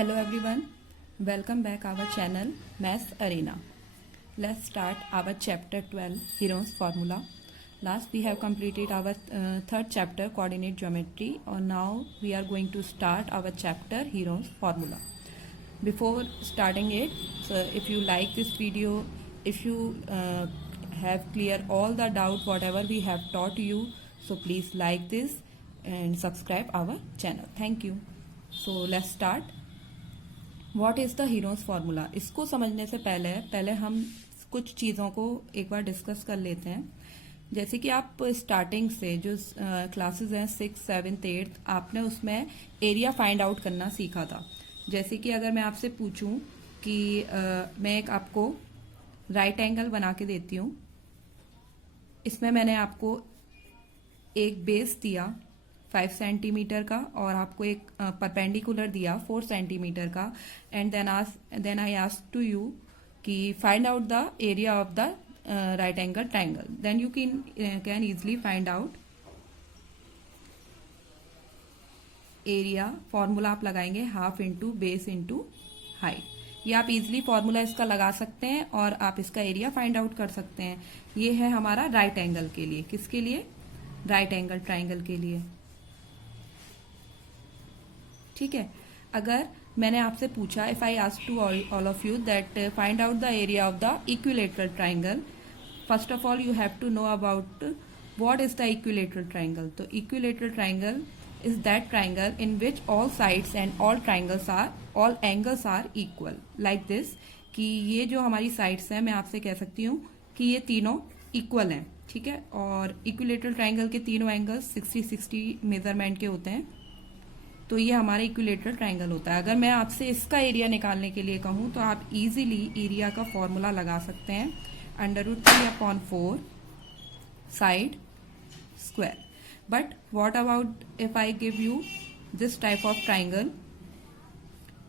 Hello everyone, welcome back our channel Maths Arena. Let's start our chapter 12 Heron's Formula. Last we have completed our third chapter coordinate geometry, and now we are going to start our chapter Heron's Formula. Before starting it, so if you like this video, if you have clear all the doubt whatever we have taught you, so please like this and subscribe our channel. Thank you. So let's start. What is the Heron's Formula? इसको समझने से पहले हम कुछ चीज़ों को एक बार discuss कर लेते हैं. जैसे कि आप स्टार्टिंग से जो क्लासेस हैं 6, 7, 8 आपने उसमें एरिया फाइंड आउट करना सीखा था. जैसे कि अगर मैं आपसे पूछूं कि मैं एक आपको राइट एंगल बना के देती हूँ, इसमें मैंने आपको एक बेस दिया 5 सेंटीमीटर का और आपको एक परपेंडिकुलर दिया 4 सेंटीमीटर का, and then I ask to you कि find out the area of the right angle triangle. Then you can easily find out area. Formula आप लगाएंगे half into base into height. ये आप इजिली फॉर्मूला इसका लगा सकते हैं और आप इसका एरिया फाइंड आउट कर सकते हैं. ये है हमारा राइट एंगल के लिए. किसके लिए? राइट एंगल ट्राइंगल के लिए. ठीक है. अगर मैंने आपसे पूछा, if I ask to all of you that find out the area of the equilateral triangle, first of all you have to know about what is the equilateral triangle. तो equilateral triangle is that triangle in which all sides and all angles are equal, like this. कि ये जो हमारी sides हैं, मैं आपसे कह सकती हूँ कि ये तीनों इक्वल हैं. ठीक है. और इक्विलेटरल ट्राइंगल के तीनों एंगल्स 60-60 मेजरमेंट के होते हैं. तो ये हमारा इक्विलेटरल ट्राइंगल होता है. अगर मैं आपसे इसका एरिया निकालने के लिए कहूँ तो आप इजीली एरिया का फॉर्मूला लगा सकते हैं. √3/4 side square. But what about if I give you this type of triangle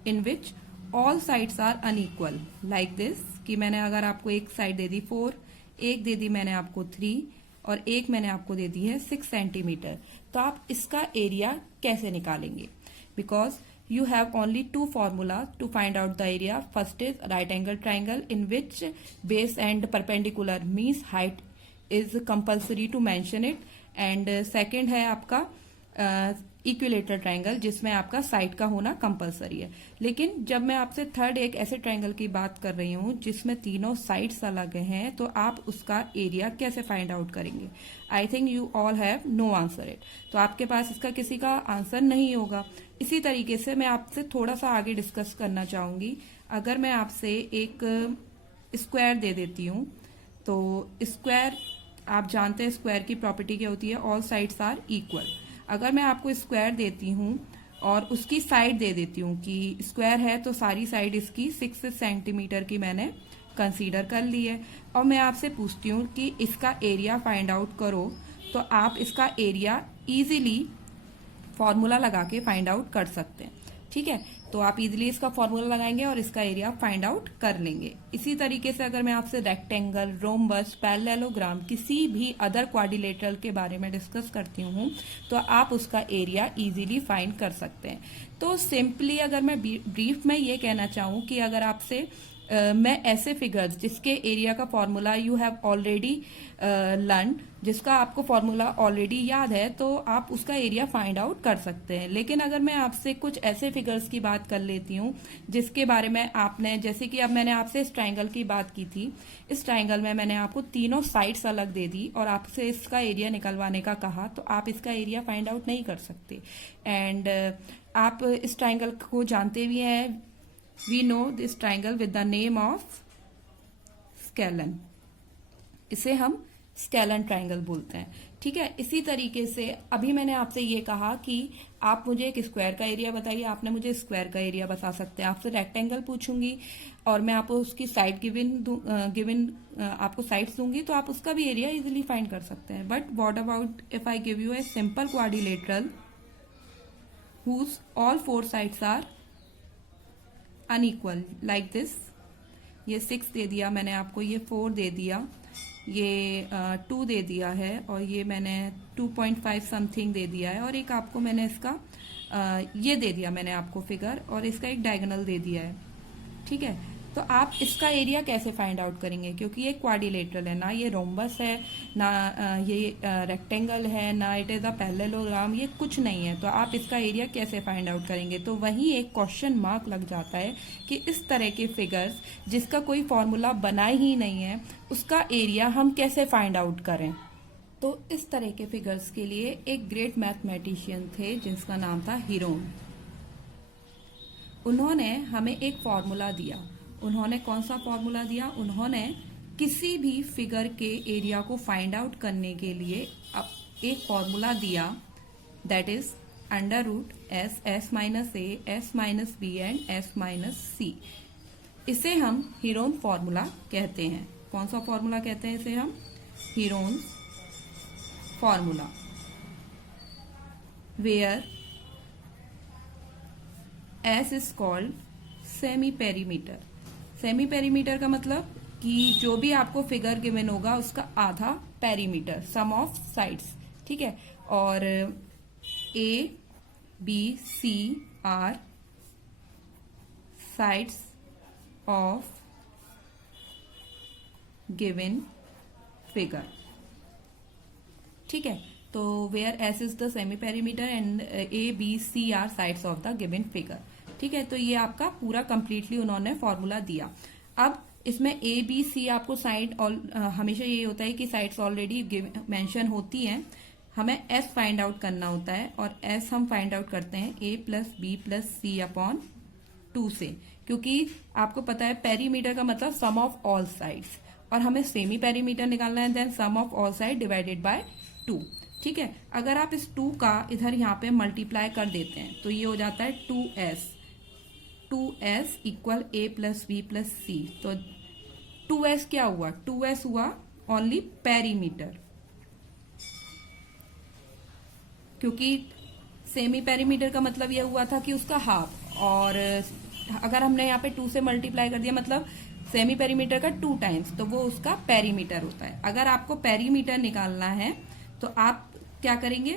in which all sides are unequal, like this. कि मैंने अगर आपको एक साइड दे दी 4, एक दे दी मैंने आपको 3 और एक मैंने आपको दे दी है 6 सेंटीमीटर. तो आप इसका एरिया कैसे निकालेंगे? Because you have only 2 formula to find out the area. First is right angle triangle in which base and perpendicular means height is compulsory to mention it. And second है आपका equilateral triangle जिसमें आपका side का होना compulsory है. लेकिन जब मैं आपसे थर्ड एक ऐसे ट्राइंगल की बात कर रही हूं जिसमें तीनों साइड्स अलग हैं, तो आप उसका एरिया कैसे फाइंड आउट करेंगे? I think you all have no answer it. तो आपके पास इसका किसी का आंसर नहीं होगा. इसी तरीके से मैं आपसे थोड़ा सा आगे डिस्कस करना चाहूंगी. अगर मैं आपसे एक स्क्वायर दे देती हूँ, तो स्क्वायर आप जानते हैं स्क्वायर की प्रॉपर्टी क्या होती है? All sides are equal. अगर मैं आपको स्क्वायर देती हूँ और उसकी साइड दे देती हूँ कि स्क्वायर है तो सारी साइड इसकी 6 सेंटीमीटर की मैंने कंसीडर कर ली है, और मैं आपसे पूछती हूँ कि इसका एरिया फाइंड आउट करो, तो आप इसका एरिया इजीली फॉर्मूला लगा के फाइंड आउट कर सकते हैं. ठीक है. तो आप इजीली इसका फॉर्मूला लगाएंगे और इसका एरिया फाइंड आउट कर लेंगे. इसी तरीके से अगर मैं आपसे रेक्टेंगल, रोम्बस, पैरेललोग्राम, किसी भी अदर क्वाड्रिलेटरल के बारे में डिस्कस करती हूँ, तो आप उसका एरिया इजीली फाइंड कर सकते हैं. तो सिंपली अगर मैं ब्रीफ में ये कहना चाहूँ कि अगर आपसे मैं ऐसे फिगर्स जिसके एरिया का formula you have already learn, जिसका आपको फॉर्मूला ऑलरेडी याद है, तो आप उसका एरिया फाइंड आउट कर सकते हैं. लेकिन अगर मैं आपसे कुछ ऐसे फिगर्स की बात कर लेती हूँ जिसके बारे में आपने, जैसे कि अब मैंने आपसे इस ट्राइंगल की बात की थी, इस ट्राइंगल में मैंने आपको तीनों साइड्स अलग दे दी और आपसे इसका एरिया निकलवाने का कहा, तो आप इसका एरिया फाइंड आउट नहीं कर सकते. एंड आप इस ट्राइंगल को जानते भी हैं. We know this triangle with the name of scalene. इसे हम स्केलन ट्राइंगल बोलते हैं. ठीक है. इसी तरीके से अभी मैंने आपसे ये कहा कि आप मुझे एक स्क्वायर का एरिया बताइए. आपने मुझे स्क्वायर का एरिया बता सकते हैं. आपसे रेक्टेंगल पूछूंगी और मैं आपको उसकी साइड गिवन आपको साइड्स दूंगी, तो आप उसका भी एरिया इजीली फाइंड कर सकते हैं. But what about if I give U a simple quadrilateral whose all 4 sides are unequal, like this. ये 6 दे दिया मैंने आपको, ये 4 दे दिया, ये 2 दे दिया है, और ये मैंने 2.5 समथिंग दे दिया है, और एक आपको मैंने इसका ये दे दिया मैंने आपको फिगर, और इसका एक डायगोनल दे दिया है, ठीक है। तो आप इसका एरिया कैसे फाइंड आउट करेंगे, क्योंकि ये क्वाड्रिलेटरल है, ना ये रोम्बस है, ना ये रेक्टेंगल है, ना इट इज अ पैरेललोग्राम, ये कुछ नहीं है। तो आप इसका एरिया कैसे फाइंड आउट करेंगे? तो वहीं एक क्वेश्चन मार्क लग जाता है कि इस तरह के फिगर्स जिसका कोई फॉर्मूला बना ही नहीं है, उसका एरिया हम कैसे फाइंड आउट करें। तो इस तरह के फिगर्स के लिए एक ग्रेट मैथमेटिशियन थे जिसका नाम था हीरोन। उन्होंने हमें एक फॉर्मूला दिया। उन्होंने कौन सा फॉर्मूला दिया? उन्होंने किसी भी फिगर के एरिया को फाइंड आउट करने के लिए एक फॉर्मूला दिया, that is under root s, s minus a, s minus b and s minus c. इसे हम हीरोन फॉर्मूला कहते हैं। कौन सा फॉर्मूला कहते हैं इसे हम? Heron formula, where s is called semi perimeter. Semi perimeter का मतलब कि जो भी आपको फिगर गिवन होगा उसका आधा पेरीमीटर, सम ऑफ साइड्स, ठीक है। और a b c are sides of given figure, ठीक है। तो where s is the semi perimeter and a b c are sides of the given figure, ठीक है। तो ये आपका पूरा कंप्लीटली उन्होंने फॉर्मूला दिया। अब इसमें ए बी सी आपको साइड हमेशा ये होता है कि साइड्स ऑलरेडी मेंशन होती हैं, हमें एस फाइंड आउट करना होता है, और एस हम फाइंड आउट करते हैं ए plus b plus c upon 2 से, क्योंकि आपको पता है पेरीमीटर का मतलब सम ऑफ ऑल साइड्स, और हमें सेमी पेरीमीटर निकालना है, then sum of all side divided by 2, ठीक है। अगर आप इस 2 का इधर यहाँ पे मल्टीप्लाई कर देते हैं तो ये हो जाता है 2s इक्वल ए प्लस बी प्लस सी। तो 2s क्या हुआ? 2s हुआ ओनली पेरीमीटर, क्योंकि सेमी पेरीमीटर का मतलब यह हुआ था कि उसका हाफ, और अगर हमने यहाँ पे 2 से मल्टीप्लाई कर दिया मतलब सेमी पेरीमीटर का 2 टाइम्स, तो वो उसका पेरीमीटर होता है। अगर आपको पेरीमीटर निकालना है तो आप क्या करेंगे?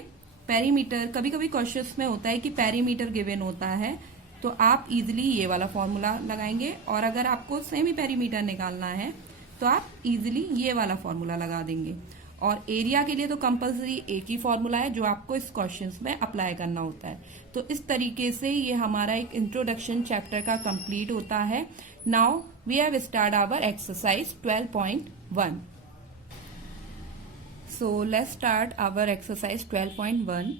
पेरीमीटर, कभी कभी क्वेश्चंस में होता है कि पेरीमीटर गिवन होता है, तो आप इजिली ये वाला फॉर्मूला लगाएंगे, और अगर आपको सेमी पेरीमीटर निकालना है तो आप इजिली ये वाला फॉर्मूला लगा देंगे। और एरिया के लिए तो कंपलसरी एक ही फॉर्मूला है जो आपको इस क्वेश्चंस में अप्लाई करना होता है। तो इस तरीके से ये हमारा एक इंट्रोडक्शन चैप्टर का कंप्लीट होता है। Now we have start our exercise 12.1. So let's start our exercise 12.1.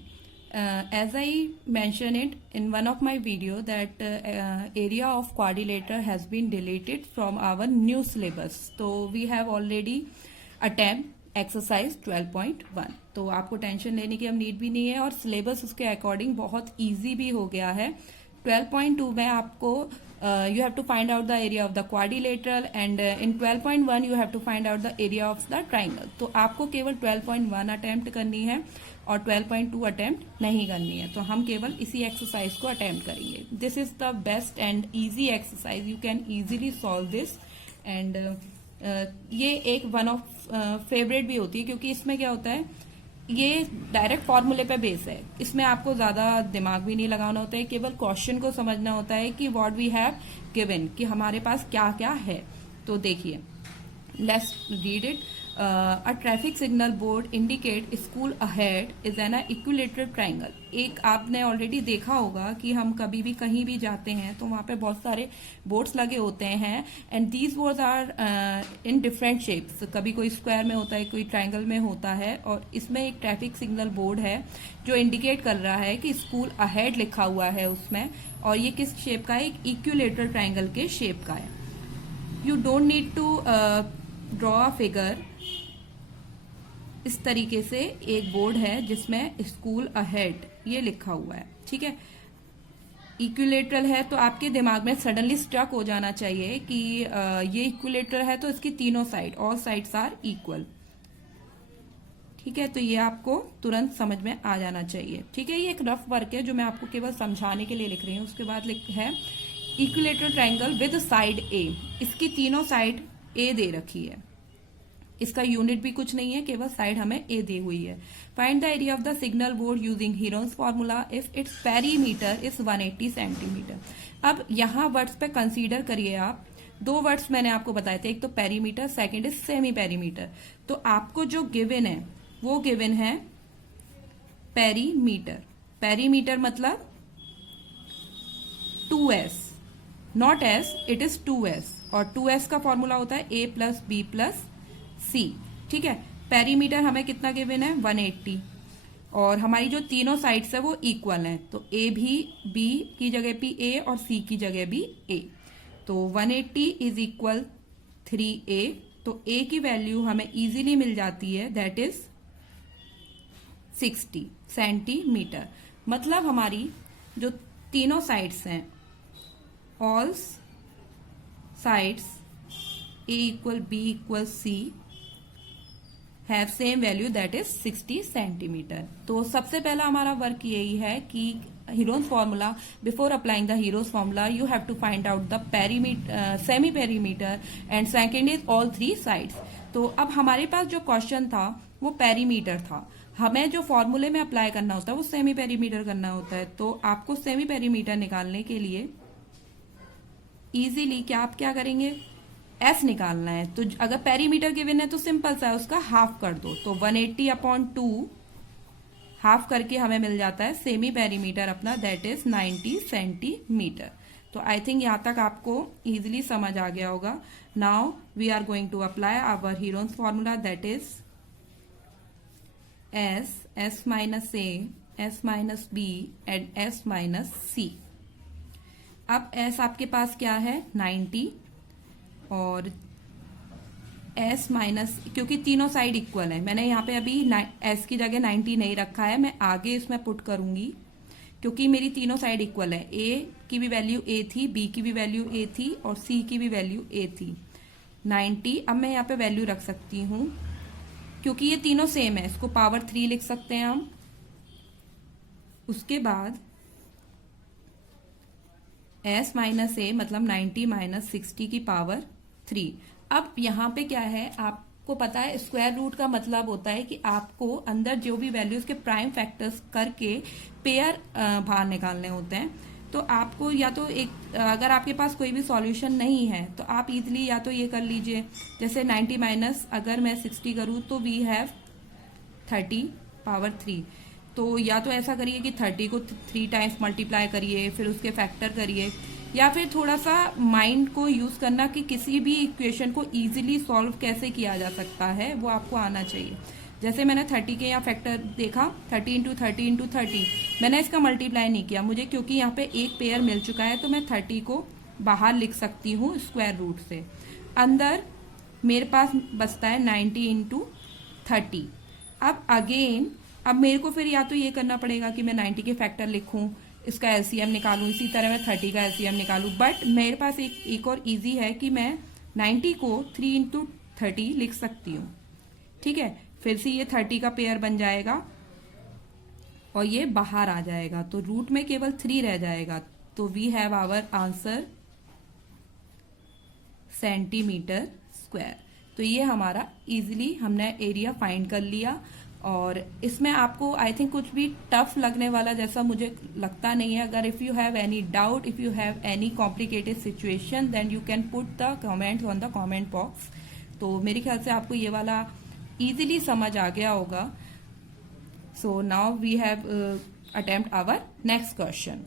As I mentioned it in one of my video that area of quadrilateral has been deleted from our new syllabus. So we have already attempt exercise 12.1. तो आपको tension लेने की अब need भी नहीं है, और syllabus उसके अकॉर्डिंग बहुत इजी भी हो गया है। 12.2 में आपको you have to find out the area of the quadrilateral, and in 12.1 you have to find out the area of the triangle. तो आपको केवल 12.1 अटेम्प्ट करनी है और 12.2 अटेम्प्ट नहीं करनी है, तो हम केवल इसी एक्सरसाइज को अटेम्प्ट करेंगे। This is the best and easy exercise, you can easily solve this. And ये एक वन ऑफ फेवरेट भी होती है, क्योंकि इसमें क्या होता है, ये डायरेक्ट फॉर्मूले पे बेस है, इसमें आपको ज्यादा दिमाग भी नहीं लगाना होता है, केवल क्वेश्चन को समझना होता है कि व्हाट वी हैव गिवन, कि हमारे पास क्या क्या है। तो देखिए, let's read it. A traffic signal board indicate school ahead is an equilateral triangle. एक आपने ऑलरेडी देखा होगा कि हम कभी भी कहीं भी जाते हैं तो वहां पे बहुत सारे बोर्ड्स लगे होते हैं, and these boards are in different shapes. कभी कोई स्क्वायर में होता है, कोई ट्राइंगल में होता है, और इसमें एक ट्रैफिक सिग्नल बोर्ड है जो इंडिकेट कर रहा है कि स्कूल अहेड लिखा हुआ है उसमें, और ये किस शेप का है? एक इक्विलेटरल ट्राइंगल के शेप का है। You don't need to draw a figure. इस तरीके से एक बोर्ड है जिसमें स्कूल अहेड ये लिखा हुआ है, ठीक है। इक्विलेटरल है तो आपके दिमाग में सडनली स्ट्रक हो जाना चाहिए कि ये इक्विलेटरल है तो इसकी तीनों side, all sides are equal, ठीक है। तो ये आपको तुरंत समझ में आ जाना चाहिए, ठीक है। ये एक रफ वर्क है जो मैं आपको केवल समझाने के लिए लिख रही हूँ। उसके बाद है इक्विलेटरल ट्राइंगल विद साइड ए, इसकी तीनों साइड ए दे रखी है, इसका यूनिट भी कुछ नहीं है, केवल साइड हमें ए दी हुई है। Find the area of the signal board using Heron's formula if its perimeter is 180 centimetre. अब यहाँ वर्ड्स पे कंसीडर करिए आप, दो वर्ड्स मैंने आपको बताए थे, एक तो perimeter, second is semi perimeter. तो आपको जो गिवन है वो गिवन है पेरीमीटर। पेरीमीटर मतलब 2s, not s, it is 2s, और 2s का फॉर्मूला होता है a प्लस बी प्लस सी। ठीक है, पेरीमीटर हमें कितना गिवन है 180, और हमारी जो तीनों साइड्स है वो इक्वल हैं, तो a भी b की जगह भी a और c की जगह भी a, तो 180 इज इक्वल 3a। तो a की वैल्यू हमें इजीली मिल जाती है, दैट इज 60 सेंटीमीटर। मतलब हमारी जो तीनों साइड्स हैं, all sides a equal b equal c have same value, that is 60 centimetre. तो सबसे पहला हमारा वर्क यही है कि Heron's formula, before applying the Hero's formula you have to find out the perimeter, semi perimeter, and second is all three sides. तो अब हमारे पास जो क्वेश्चन था वो पेरीमीटर था, हमें जो फॉर्मूले में अप्लाई करना होता है वो सेमी पेरीमीटर करना होता है। तो आपको सेमी पेरीमीटर निकालने के लिए इजीली आप क्या करेंगे, एस निकालना है। तो अगर पेरीमीटर गिवन है तो सिंपल सा है, उसका हाफ कर दो, तो 180 अपॉन 2 हाफ करके हमें मिल जाता है सेमी पेरीमीटर अपना, दैट इज 90 सेंटीमीटर। तो आई थिंक यहां तक आपको इजीली समझ आ गया होगा। Now we are going to apply our Heron's formula, that is s minus a, s minus b and s minus c। अब s आपके पास क्या है 90, और s माइनस, क्योंकि तीनों साइड इक्वल है, मैंने यहाँ पे अभी s की जगह 90 नहीं रखा है, मैं आगे इसमें पुट करूंगी क्योंकि मेरी तीनों साइड इक्वल है। a की भी वैल्यू a थी, b की भी वैल्यू a थी, और c की भी वैल्यू a थी 90। अब मैं यहाँ पे वैल्यू रख सकती हूँ क्योंकि ये तीनों सेम है, इसको पावर 3 लिख सकते हैं हम। उसके बाद s माइनस a मतलब 90 माइनस 60 की पावर 3। अब यहाँ पे क्या है, आपको पता है स्क्वायर रूट का मतलब होता है कि आपको अंदर जो भी वैल्यूज के प्राइम फैक्टर्स करके पेयर बाहर निकालने होते हैं। तो आपको या तो एक, अगर आपके पास कोई भी सॉल्यूशन नहीं है तो आप इजीली या तो ये कर लीजिए, जैसे 90 माइनस अगर मैं 60 करूँ तो वी हैव 30 पावर 3। तो या तो ऐसा करिए कि 30 को 3 टाइम्स मल्टीप्लाई करिए, फिर उसके फैक्टर करिए, या फिर थोड़ा सा माइंड को यूज करना कि किसी भी इक्वेशन को इजीली सॉल्व कैसे किया जा सकता है वो आपको आना चाहिए। जैसे मैंने 30 के यहाँ फैक्टर देखा, 30 इंटू 30 इंटू 30, मैंने इसका मल्टीप्लाई नहीं किया, मुझे क्योंकि यहाँ पे एक पेयर मिल चुका है तो मैं 30 को बाहर लिख सकती हूँ स्क्वायर रूट से। अंदर मेरे पास बचता है 90 इंटू 30। अब अगेन अब मेरे को फिर या तो ये करना पड़ेगा कि मैं 90 के फैक्टर लिखूं, इसका एलसीएम निकालूं, इसी तरह मैं 30 का एलसीएम निकालूं। बट मेरे पास एक और इजी है कि मैं 90 को 3 इंटू 30 लिख सकती हूँ। ठीक है, फिर से ये 30 का पेयर बन जाएगा और ये बाहर आ जाएगा, तो रूट में केवल 3 रह जाएगा। तो we have our answer centimetre square. तो ये हमारा इजीली हमने एरिया फाइंड कर लिया, और इसमें आपको आई थिंक कुछ भी टफ लगने वाला जैसा मुझे लगता नहीं है। अगर if you have any doubt, if you have any complicated situation, then you can put the comments on the comment box. तो मेरे ख्याल से आपको ये वाला इजीली समझ आ गया होगा। So now we have attempt our next question.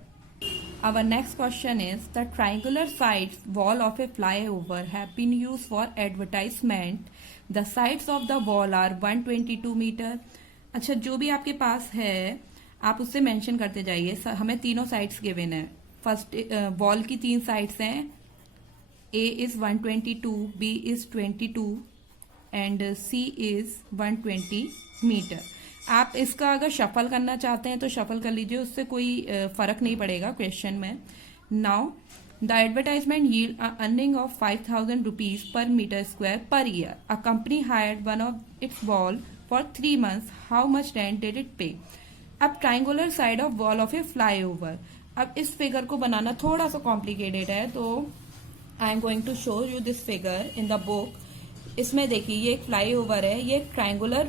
Our next question is, the triangular sides wall of a flyover have been used for advertisement. The sides of the wall are 122 meter. अच्छा, जो भी आपके पास है आप उससे mention करते जाइए। हमें तीनों साइड्स गिवन है। फर्स्ट वॉल की 3 साइड्स हैं, A is 122, B is 22 and C is 120 metre. आप इसका अगर शफल करना चाहते हैं तो शफल कर लीजिए, उससे कोई फर्क नहीं पड़ेगा क्वेश्चन में। Now the advertisement yield earning of 5000 rupees per metre square per year. A company hired one of its wall for 3 months. How much rent did it pay? अब triangular side of wall of a flyover. अब इस figure को बनाना थोड़ा सा complicated है, तो I am going to show you this figure in the book. इसमें देखिए ये एक फ्लाईओवर है, ये एक ट्रायंगुलर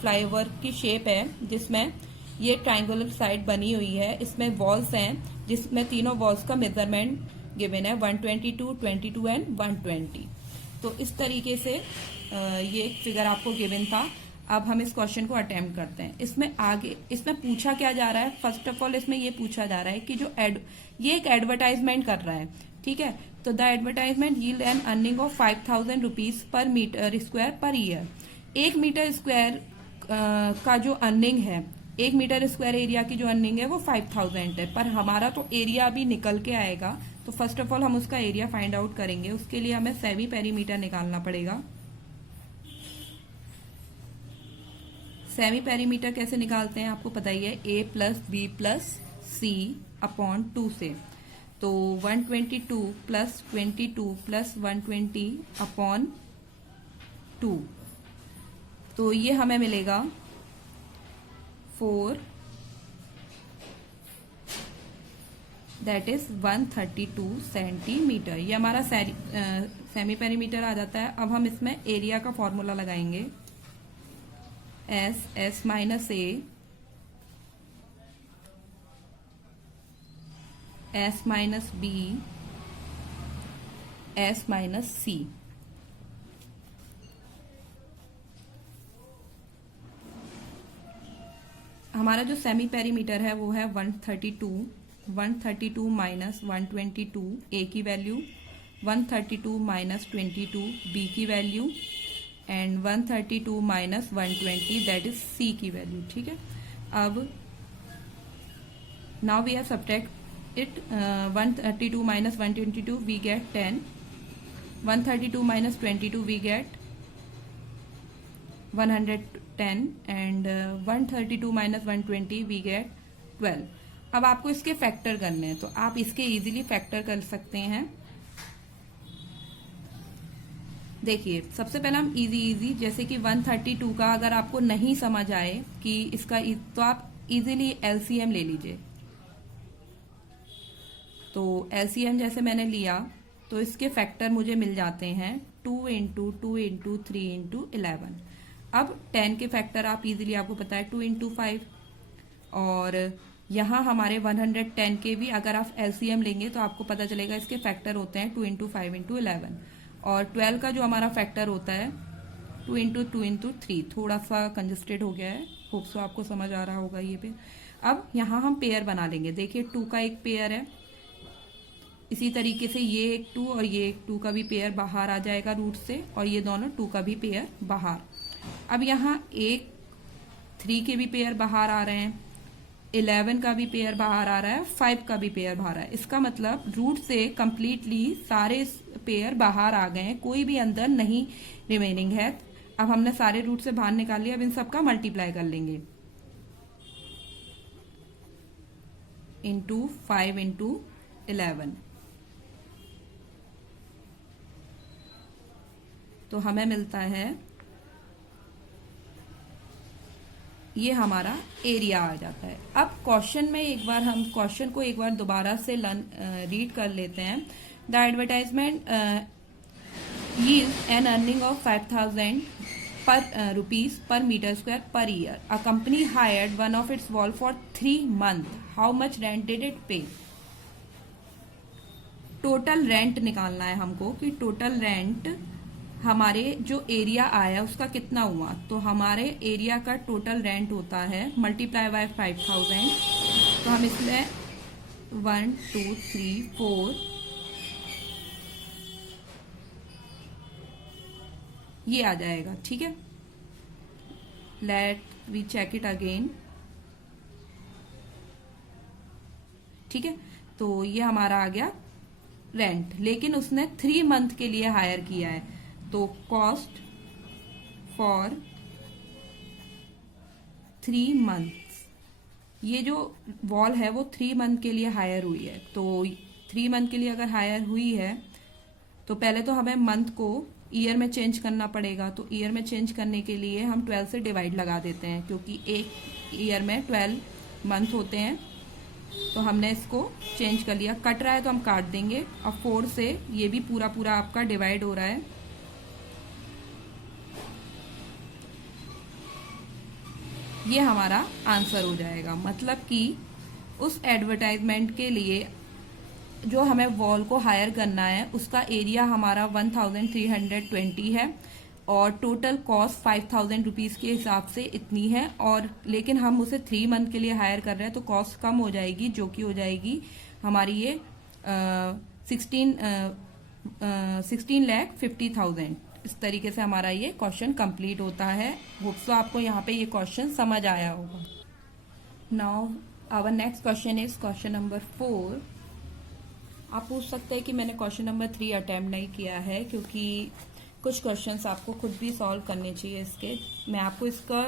फ्लाईओवर की शेप है जिसमें ये ट्रायंगुलर साइड बनी हुई है। इसमें वॉल्स हैं जिसमें तीनों वॉल्स का मेजरमेंट गिवन है 122, 22 एंड 120। तो इस तरीके से ये एक फिगर आपको गिवन था। अब हम इस क्वेश्चन को अटेम्प्ट करते हैं। इसमें पूछा क्या जा रहा है, फर्स्ट ऑफ ऑल इसमें ये पूछा जा रहा है कि ये एक एडवर्टाइजमेंट कर रहा है, ठीक है। तो the advertisement yield an earning of 5000 rupees per metre square per year. 1 metre square का जो अर्निंग है, 1 मीटर स्क्वायर एरिया की जो अर्निंग है वो 5000 है, पर हमारा तो एरिया अभी निकल के आएगा। तो फर्स्ट ऑफ ऑल हम उसका एरिया फाइंड आउट करेंगे। उसके लिए हमें सेमी पेरीमीटर निकालना पड़ेगा। सेमी पेरीमीटर कैसे निकालते हैं आपको पता ही है, a plus b plus c upon 2 से। तो 122 प्लस 22 प्लस 120 अपॉन 2, तो ये हमें मिलेगा 4, दैट इज 132 सेंटीमीटर। ये हमारा सेमी पेरीमीटर आ जाता है। अब हम इसमें एरिया का फॉर्मूला लगाएंगे, s minus a s minus b s minus c. हमारा जो सेमी पेरीमीटर है वो है 132 माइनस 122 ए की वैल्यू, 132 माइनस 22 बी की वैल्यू and 132 minus 120 that is c की वैल्यू, ठीक है। अब now we have subtract it, 132 minus 122 we get 10, 132 minus 22 we get 110 and 132 minus 120 we get 12। अब आपको इसके फैक्टर करने हैं, तो आप इसके इजीली फैक्टर कर सकते हैं। देखिए सबसे पहले हम इजी जैसे कि 132 का अगर आपको नहीं समझ आए कि इसका, तो आप इजीली एलसीएम ले लीजिए। तो एलसीएम जैसे मैंने लिया तो इसके फैक्टर मुझे मिल जाते हैं 2 इंटू 2 इंटू 3 इंटू 11। अब 10 के फैक्टर आप इजीली, आपको पता है 2 इंटू 5, और यहाँ हमारे 110 के भी अगर आप एलसीएम लेंगे तो आपको पता चलेगा इसके फैक्टर होते हैं 2 इंटू 5 इंटू 11। और 12 का जो हमारा फैक्टर होता है 2 इंटू 2 इंटू 3। थोड़ा सा कंजस्टेड हो गया है, होप सो आपको समझ आ रहा होगा ये पे। अब यहाँ हम पेयर बना लेंगे। देखिए 2 का एक पेयर है, इसी तरीके से ये एक 2 और ये एक 2 का भी पेयर बाहर आ जाएगा रूट से, और ये दोनों 2 का भी पेयर बाहर। अब यहाँ एक 3 के भी पेयर बाहर आ रहे हैं, 11 का भी पेयर बाहर आ रहा है, 5 का भी पेयर बाहर है। इसका मतलब रूट से कंप्लीटली सारे पेयर बाहर आ गए हैं, कोई भी अंदर नहीं रिमेनिंग है। अब हमने सारे रूट से बाहर निकाल लिया। अब इन सबका मल्टीप्लाई कर लेंगे इंटू 5 इंटू 11, तो हमें मिलता है, ये हमारा एरिया आ जाता है। अब क्वेश्चन में एक बार हम क्वेश्चन को एक बार दोबारा से रीड कर लेते हैं। The advertisement yield an earning of 5000 per rupees per metre square per year. A company hired one of its wall for 3 month. How much rent did it pay? Total rent निकालना है हमको कि total rent हमारे जो area आया उसका कितना हुआ। तो हमारे एरिया का टोटल रेंट होता है मल्टीप्लाई बाय 5000। तो हम इसमें 1 2 3 4 ये आ जाएगा, ठीक है। Let we check it again, ठीक है। तो ये हमारा आ गया रेंट, लेकिन उसने 3 मंथ के लिए हायर किया है। तो कॉस्ट फॉर 3 मंथ्स, ये जो वॉल है वो 3 मंथ के लिए हायर हुई है। तो 3 मंथ के लिए अगर हायर हुई है तो पहले तो हमें मंथ को ईयर में चेंज करना पड़ेगा। तो ईयर में चेंज करने के लिए हम 12 से डिवाइड लगा देते हैं, क्योंकि एक ईयर में 12 मंथ होते हैं। तो हमने इसको चेंज कर लिया। कट रहा है तो हम काट देंगे। अब 4 से ये भी पूरा पूरा आपका डिवाइड हो रहा है। ये हमारा आंसर हो जाएगा। मतलब कि उस एडवर्टाइजमेंट के लिए जो हमें वॉल को हायर करना है उसका एरिया हमारा 1320 है और टोटल कॉस्ट 5000 रुपीज़ के हिसाब से इतनी है। और लेकिन हम उसे 3 मंथ के लिए हायर कर रहे हैं तो कॉस्ट कम हो जाएगी, जो कि हो जाएगी हमारी ये 16,50,000। इस तरीके से हमारा ये क्वेश्चन कंप्लीट होता है। होप्स आपको यहाँ पे ये क्वेश्चन समझ आया होगा। Now our next question is question number 4। आप पूछ सकते हैं कि मैंने क्वेश्चन नंबर 3 अटेम्प्ट नहीं किया है, क्योंकि कुछ क्वेश्चंस आपको खुद भी सॉल्व करने चाहिए इसके। मैं आपको इसका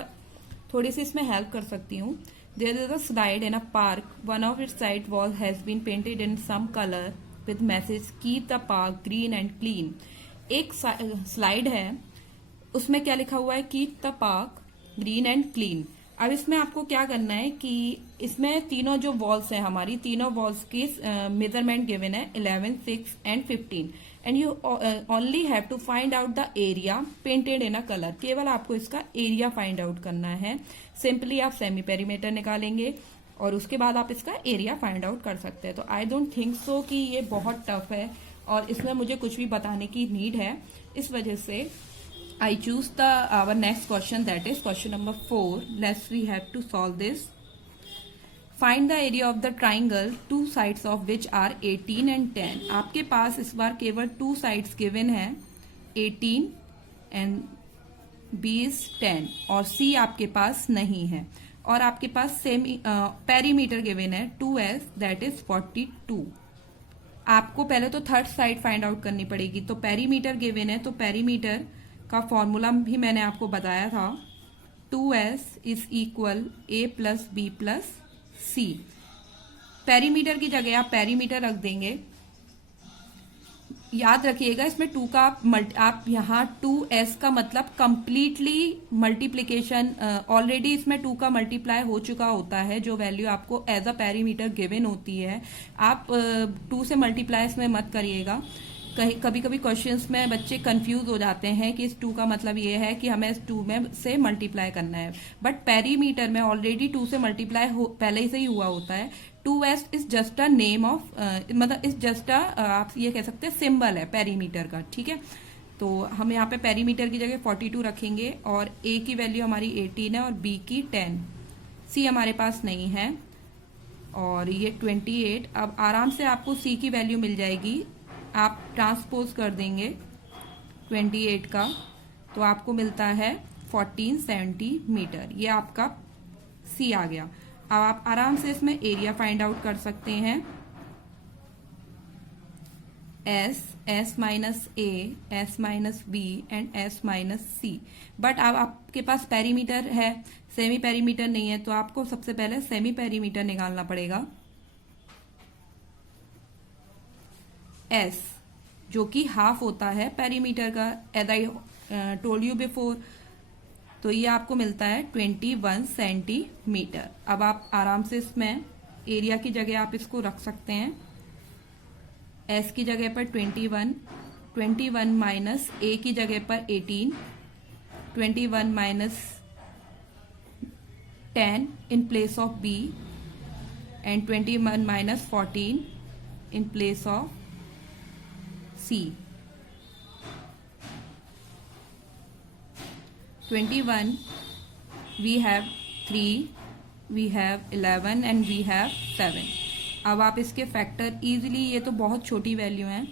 थोड़ी सी इसमें हेल्प कर सकती हूँ। There is a slide in a park, one of its side wall has been painted in some colour with message keep the park green and clean. एक स्लाइड है, उसमें क्या लिखा हुआ है, keep the park green and clean. अब इसमें आपको क्या करना है कि इसमें तीनों जो वॉल्स हैं, हमारी तीनों वॉल्स की मेजरमेंट गिवन है 11, 6 and 15 and you only have to find out the area painted in a colour. केवल आपको इसका एरिया फाइंड आउट करना है। सिंपली आप सेमी पेरीमीटर निकालेंगे और उसके बाद आप इसका एरिया फाइंड आउट कर सकते हैं। तो आई डोंट थिंक सो कि ये बहुत टफ है और इसमें मुझे कुछ भी बताने की नीड है। इस वजह से I choose our next question, that is question number 4. We have to solve this. Find the area of the triangle, two sides of which are 18 and 10. आपके पास इस बार केवल 2 sides given है, 18 and B is 10 और C आपके पास नहीं है। और आपके पास पेरीमीटर गिवन है 2S, that is 42। आपको पहले तो थर्ड साइड फाइंड आउट करनी पड़ेगी। तो पेरीमीटर गिवन है, तो पेरीमीटर का फॉर्मूला भी मैंने आपको बताया था, 2S is equal A plus B plus C। Perimeter की जगह आप पेरीमीटर रख देंगे। याद रखिएगा इसमें 2 का आप यहाँ 2S का मतलब कंप्लीटली मल्टीप्लीकेशन, ऑलरेडी इसमें 2 का मल्टीप्लाई हो चुका होता है। जो वैल्यू आपको एज अ पेरीमीटर गिवन होती है, आप 2 से मल्टीप्लाई इसमें मत करिएगा। कभी कभी क्वेश्चंस में बच्चे कंफ्यूज हो जाते हैं कि इस 2 का मतलब ये है कि हमें इस 2 में से मल्टीप्लाई करना है, बट पेरीमीटर में ऑलरेडी 2 से मल्टीप्लाई पहले ही से ही हुआ होता है। 2S is just a name of, मतलब इज जस्ट अ, आप ये कह सकते हैं सिंबल है पेरीमीटर का, ठीक है। तो हम यहाँ पे पेरीमीटर की जगह 42 रखेंगे और A की वैल्यू हमारी 18 है और B की 10, C हमारे पास नहीं है और ये 28। अब आराम से आपको C की वैल्यू मिल जाएगी। आप ट्रांसपोज कर देंगे 28 का, तो आपको मिलता है 14 सेंटीमीटर। ये आपका C आ गया। अब आप आराम से इसमें एरिया फाइंड आउट कर सकते हैं। S minus A, S minus B and S minus C। But अब आपके पास पेरीमीटर है, सेमी पेरीमीटर नहीं है, तो आपको सबसे पहले सेमी पेरीमीटर निकालना पड़ेगा। S जो कि हाफ होता है पेरीमीटर का, as I told you before. तो ये आपको मिलता है 21 सेंटीमीटर। अब आप आराम से इसमें एरिया की जगह आप इसको रख सकते हैं। S की जगह पर 21 माइनस A की जगह पर 18, 21 minus 10 in place of B and 21 minus 14 in place of C। 21 we have 3, we have 11 and we have 7। अब आप इसके फैक्टर इजीली, ये तो बहुत छोटी वैल्यू है,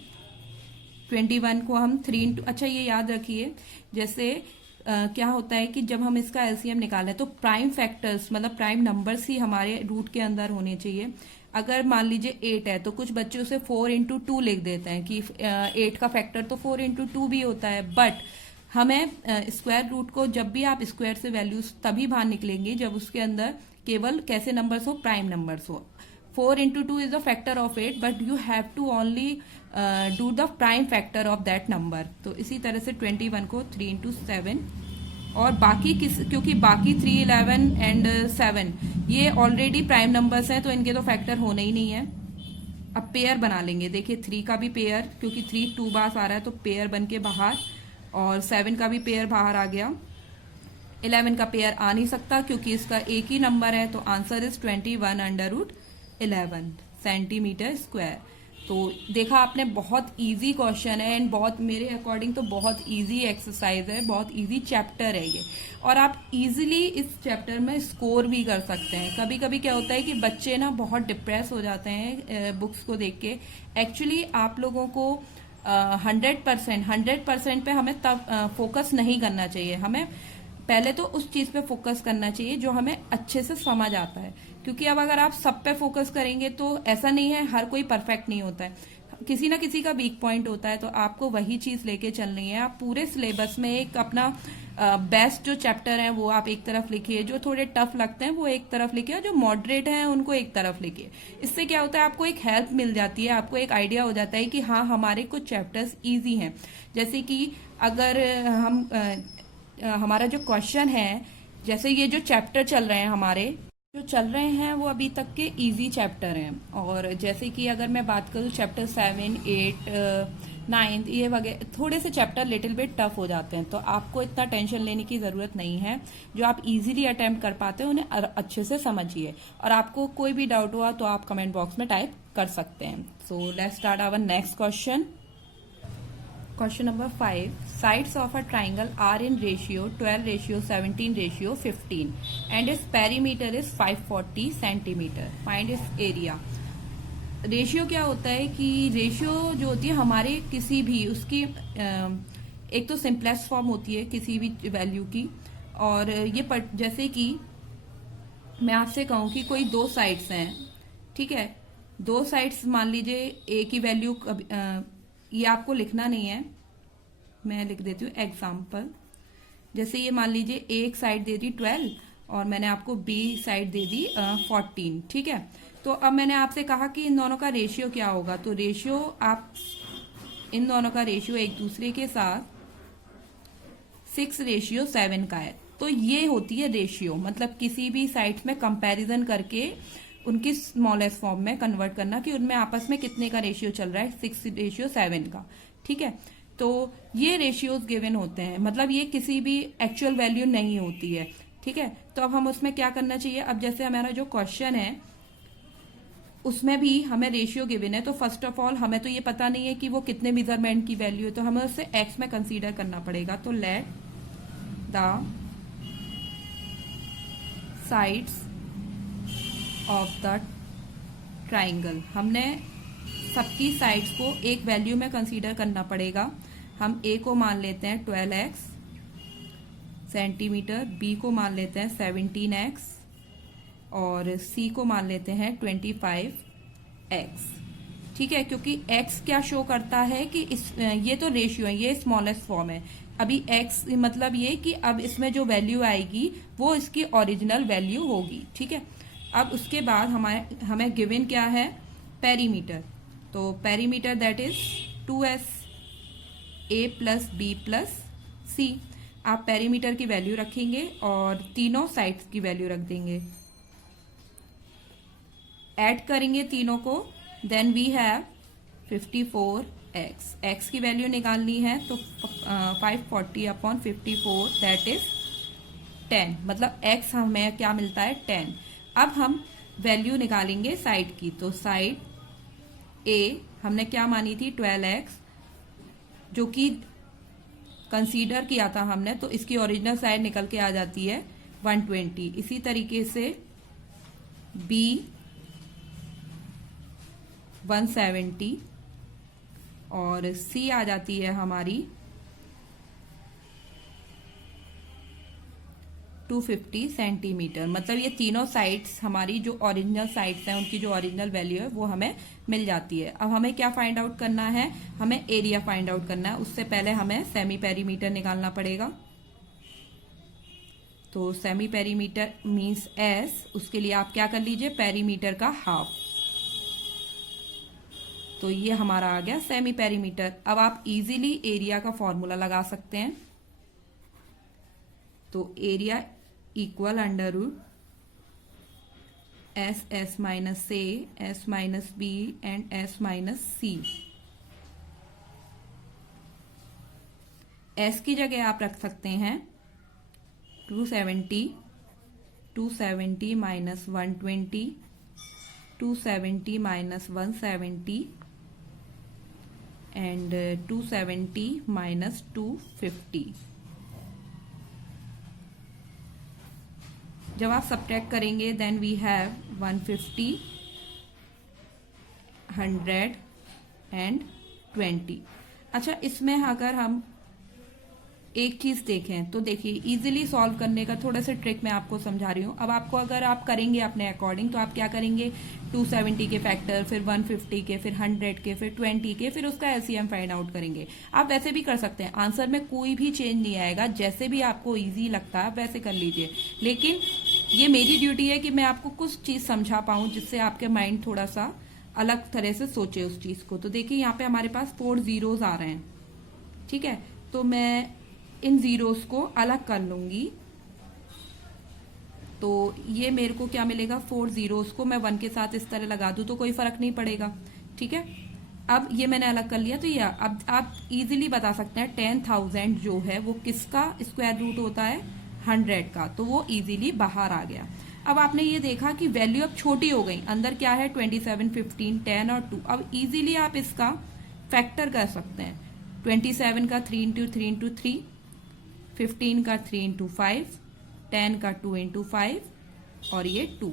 21 को हम 3 इंटू, अच्छा ये याद रखिए जैसे क्या होता है कि जब हम इसका एलसीएम निकालें तो प्राइम फैक्टर्स मतलब प्राइम नंबर्स ही हमारे रूट के अंदर होने चाहिए। अगर मान लीजिए 8 है तो कुछ बच्चे उसे 4 इंटू 2 लिख देते हैं कि 8 का फैक्टर तो 4 इंटू 2 भी होता है, बट हमें स्क्वायर रूट को जब भी आप स्क्वायर से वैल्यूज तभी बाहर निकलेंगी जब उसके अंदर केवल कैसे नंबर्स हो, प्राइम नंबर्स हो। 4 into 2 is the factor of 8, but you have to only do the prime factor of that number. तो इसी तरह से 21 को 3 इंटू 7 और बाकी क्योंकि बाकी 3, 11 एंड 7 ये ऑलरेडी प्राइम नंबर्स हैं तो इनके तो फैक्टर होने ही नहीं है। अब पेयर बना लेंगे, देखिए 3 का भी पेयर, क्योंकि 3 2 बार आ रहा है तो पेयर बन के बाहर, और 7 का भी पेयर बाहर आ गया। 11 का पेयर आ नहीं सकता क्योंकि इसका एक ही नंबर है, तो आंसर इज 21/√11 सेंटीमीटर स्क्वायर। तो देखा आपने, बहुत इजी क्वेश्चन है एंड बहुत, मेरे अकॉर्डिंग तो बहुत इजी एक्सरसाइज है, बहुत इजी चैप्टर है ये, और आप इजीली इस चैप्टर में स्कोर भी कर सकते हैं। कभी कभी क्या होता है कि बच्चे ना बहुत डिप्रेस हो जाते हैं बुक्स को देख के। एक्चुअली आप लोगों को 100% पे हमें तब फोकस नहीं करना चाहिए। हमें पहले तो उस चीज पे फोकस करना चाहिए जो हमें अच्छे से समझ आता है, क्योंकि अब अगर आप सब पे फोकस करेंगे तो ऐसा नहीं है, हर कोई परफेक्ट नहीं होता है, किसी ना किसी का वीक पॉइंट होता है, तो आपको वही चीज लेके चलनी है। आप पूरे सिलेबस में एक अपना बेस्ट जो चैप्टर है वो आप एक तरफ लिखिए, जो थोड़े टफ लगते हैं वो एक तरफ लिखिए, और जो मॉडरेट हैं उनको एक तरफ लिखिए। इससे क्या होता है, आपको एक हेल्प मिल जाती है, आपको एक आइडिया हो जाता है कि हाँ हमारे कुछ चैप्टर्स ईजी हैं। जैसे कि अगर हम हमारा जो क्वेश्चन है, जैसे ये जो चैप्टर चल रहे हैं हमारे जो चल रहे हैं वो अभी तक के इजी चैप्टर हैं, और जैसे कि अगर मैं बात करूँ चैप्टर 7, 8, 9 ये वगैरह थोड़े से चैप्टर लिटिल बिट टफ हो जाते हैं, तो आपको इतना टेंशन लेने की जरूरत नहीं है। जो आप इजीली अटेम्प्ट कर पाते हैं उन्हें अच्छे से समझिए, और आपको कोई भी डाउट हुआ तो आप कमेंट बॉक्स में टाइप कर सकते हैं। So let's start our next question. Question number 5. Sides of a triangle are in ratio 12:17:15 and its perimeter is 540 centimeter. Find its area. Ratio क्या होता है कि रेशियो जो होती है हमारे किसी भी उसकी एक तो सिंपलेस्ट फॉर्म होती है किसी भी वैल्यू की, और ये जैसे कि मैं आपसे कहूं कि कोई दो साइड्स हैं, ठीक है, दो साइड्स मान लीजिए एक ही वैल्यू, ये आपको लिखना नहीं है, मैं लिख देती हूँ एग्जाम्पल। जैसे ये मान लीजिए एक साइड दे दी 12 और मैंने आपको बी साइड दे दी 14, ठीक है। तो अब मैंने आपसे कहा कि इन दोनों का रेशियो क्या होगा, तो रेशियो आप इन दोनों का रेशियो एक दूसरे के साथ 6:7 का है। तो ये होती है रेशियो, मतलब किसी भी साइड्स में कंपैरिजन करके उनकी स्मॉलेस्ट फॉर्म में कन्वर्ट करना कि उनमें आपस में कितने का रेशियो चल रहा है, 6:7 का, ठीक है। तो ये रेशियोज गिवन होते हैं, मतलब ये किसी भी एक्चुअल वैल्यू नहीं होती है, ठीक है। तो अब हम उसमें क्या करना चाहिए, अब जैसे हमारा जो क्वेश्चन है उसमें भी हमें रेशियो गिवन है, तो फर्स्ट ऑफ ऑल हमें तो ये पता नहीं है कि वो कितने मेजरमेंट की वैल्यू है, तो हमें उससे एक्स में कंसीडर करना पड़ेगा। तो let the sides of the triangle, हमने सबकी साइड्स को एक वैल्यू में कंसीडर करना पड़ेगा। हम ए को मान लेते हैं 12x सेंटीमीटर, बी को मान लेते हैं 17x और सी को मान लेते हैं 25x, ठीक है। क्योंकि x क्या शो करता है कि ये तो रेशियो है, ये स्मॉलेस्ट फॉर्म है। अभी x मतलब ये कि अब इसमें जो वैल्यू आएगी वो इसकी ओरिजिनल वैल्यू होगी, ठीक है। अब उसके बाद हमें गिवन क्या है, पेरीमीटर। तो perimeter that is 2s a plus b plus c। आप पेरीमीटर की वैल्यू रखेंगे और तीनों साइड्स की वैल्यू रख देंगे, ऐड करेंगे तीनों को, then we have 54x। x की वैल्यू निकालनी है तो 540/54 दैट इज 10, मतलब x हमें क्या मिलता है 10। अब हम वैल्यू निकालेंगे साइड की, तो साइड A हमने क्या मानी थी 12x, जो कि कंसीडर किया था हमने, तो इसकी ओरिजिनल साइड निकल के आ जाती है 120। इसी तरीके से B 170 और C आ जाती है हमारी 250 सेंटीमीटर। मतलब ये तीनों साइड्स हमारी जो ओरिजिनल साइड्स हैं उनकी जो ओरिजिनल वैल्यू है वो हमें मिल जाती है। अब हमें क्या फाइंड आउट करना है, हमें एरिया फाइंड आउट करना है। उससे पहले हमें सेमी पेरीमीटर निकालना पड़ेगा। तो सेमी पेरीमीटर मीन्स एस, उसके लिए आप क्या कर लीजिए, पेरीमीटर का हाफ। तो ये हमारा आ गया सेमी पेरीमीटर। अब आप इजीली एरिया का फॉर्मूला लगा सकते हैं। तो area equal under root s minus a, s minus b and s minus c. S की जगह आप रख सकते हैं 270, 270 minus 120, 270 minus 170 and 270 minus 250. जब आप सब्ट्रैक्ट करेंगे देन वी हैव 150, 100 एंड 20. अच्छा, इसमें अगर हम एक चीज देखें तो देखिए इजीली सॉल्व करने का थोड़ा सा ट्रिक मैं आपको समझा रही हूँ. अब आपको अगर आप करेंगे अपने अकॉर्डिंग तो आप क्या करेंगे, 270 के फैक्टर, फिर 150 के, फिर 100 के, फिर 20 के, फिर उसका एलसीएम फाइंड आउट करेंगे. आप वैसे भी कर सकते हैं, आंसर में कोई भी चेंज नहीं आएगा. जैसे भी आपको इजी लगता है वैसे कर लीजिए. लेकिन ये मेरी ड्यूटी है कि मैं आपको कुछ चीज समझा पाऊं जिससे आपके माइंड थोड़ा सा अलग तरह से सोचे उस चीज को. तो देखिए यहाँ पे हमारे पास 4 जीरोज आ रहे हैं. ठीक है, तो मैं इन जीरोस को अलग कर लूंगी. तो ये मेरे को क्या मिलेगा, 4 जीरोस को मैं 1 के साथ इस तरह लगा दूं तो कोई फर्क नहीं पड़ेगा. ठीक है, अब ये मैंने अलग कर लिया. तो ये अब आप इजीली बता सकते हैं 10,000 जो है वो किसका स्क्वायर रूट होता है, 100 का. तो वो इजीली बाहर आ गया. अब आपने ये देखा कि वैल्यू अब छोटी हो गई. अंदर क्या है, 27, 15, 10 और 2. अब इजीली आप इसका फैक्टर कर सकते हैं. 27 का 3 इंटू 3 इंटू 3, 15 का 3 इंटू 5, 10 का 2 इंटू 5 और ये 2.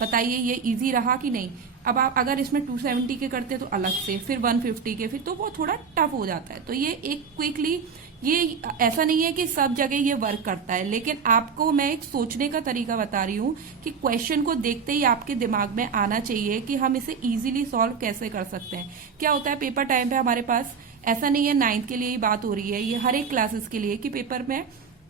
बताइए ये इजी रहा कि नहीं. अब आप अगर इसमें 270 के करते तो अलग से, फिर 150 के, फिर तो वो थोड़ा टफ हो जाता है. तो ये एक क्विकली, ये ऐसा नहीं है कि सब जगह ये वर्क करता है, लेकिन आपको मैं एक सोचने का तरीका बता रही हूँ कि क्वेश्चन को देखते ही आपके दिमाग में आना चाहिए कि हम इसे इजीली सॉल्व कैसे कर सकते हैं. क्या होता है पेपर टाइम पे हमारे पास, ऐसा नहीं है 9th के लिए ही बात हो रही है, ये हर एक क्लासेस के लिए कि पेपर में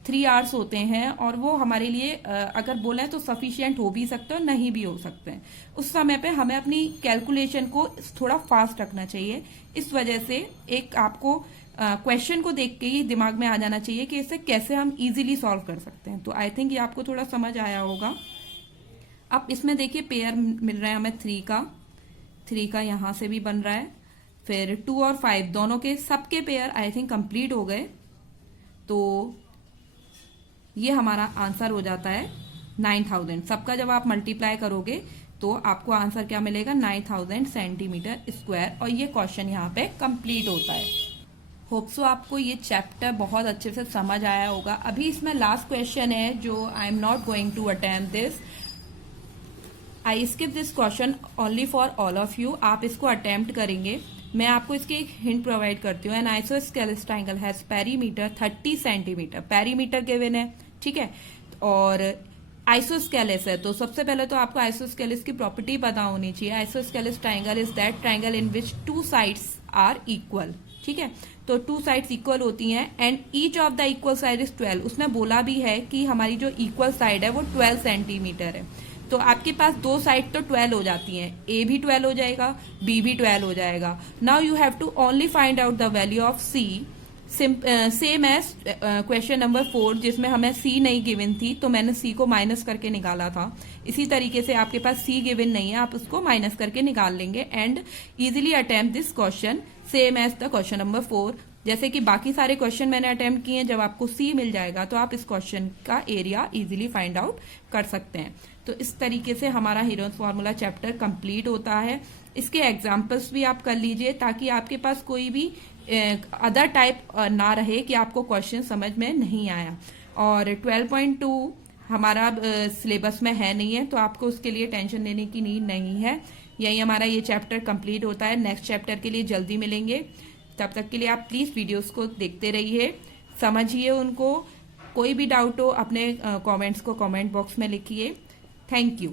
3 आवर्स होते हैं और वो हमारे लिए अगर बोले तो सफिशिएंट हो भी सकते हैं और नहीं भी हो सकते हैं. उस समय पे हमें अपनी कैलकुलेशन को थोड़ा फास्ट रखना चाहिए. इस वजह से एक आपको क्वेश्चन को देख के ही दिमाग में आ जाना चाहिए कि इसे कैसे हम इजीली सॉल्व कर सकते हैं. तो आई थिंक ये आपको थोड़ा समझ आया होगा. अब इसमें देखिए पेयर मिल रहा है हमें 3 का यहां से भी बन रहा है. फिर 2 और 5 दोनों के सबके पेयर आई थिंक कंप्लीट हो गए. तो ये हमारा आंसर हो जाता है 9,000. सबका जब आप मल्टीप्लाई करोगे तो आपको आंसर क्या मिलेगा, 9,000 सेंटीमीटर स्क्वायर. और ये क्वेश्चन यहाँ पे कंप्लीट होता है. होप सो आपको ये चैप्टर बहुत अच्छे से समझ आया होगा. अभी इसमें लास्ट क्वेश्चन है जो I am not going to attempt this. I skip this question only for all of you. आप इसको अटेम्प्ट करेंगे. मैं आपको इसके एक हिंट प्रोवाइड करती हूँ. An isosceles triangle has perimeter 30 centimetre. Perimeter given है, ठीक है, और आइसोस्केलेस है. तो सबसे पहले तो आपको आइसोस्केलेस की प्रॉपर्टी पता होनी चाहिए. Isosceles triangle is that triangle in which 2 sides are equal. ठीक है, तो 2 साइड्स इक्वल होती हैं and each of the equal side is 12. उसने बोला भी है कि हमारी जो इक्वल साइड है वो 12 सेंटीमीटर है. तो आपके पास 2 साइड तो 12 हो जाती हैं. ए भी 12 हो जाएगा, बी भी 12 हो जाएगा. Now you have to only find out the value of c. Same as question number 4 जिसमें हमें सी नहीं गिवन थी तो मैंने सी को माइनस करके निकाला था. इसी तरीके से आपके पास सी गिवन नहीं है, आप उसको माइनस करके निकाल लेंगे and easily attempt this question same as the question number 4. जैसे कि बाकी सारे क्वेश्चन मैंने अटेम्प्ट किए हैं. जब आपको सी मिल जाएगा तो आप इस क्वेश्चन का एरिया इजीली फाइंड आउट कर सकते हैं. तो इस तरीके से हमारा हीरोज फॉर्मूला चैप्टर कंप्लीट होता है. इसके एग्जाम्पल्स भी आप कर लीजिए ताकि आपके पास कोई भी अदर टाइप ना रहे कि आपको क्वेश्चन समझ में नहीं आया. और 12.2 हमारा सिलेबस में है नहीं है तो आपको उसके लिए टेंशन लेने की नीड नहीं है. यही हमारा ये चैप्टर कंप्लीट होता है. नेक्स्ट चैप्टर के लिए जल्दी मिलेंगे. तब तक के लिए आप प्लीज वीडियोस को देखते रहिए, समझिए उनको. कोई भी डाउट हो अपने कमेंट्स को कमेंट बॉक्स में लिखिए. Thank you.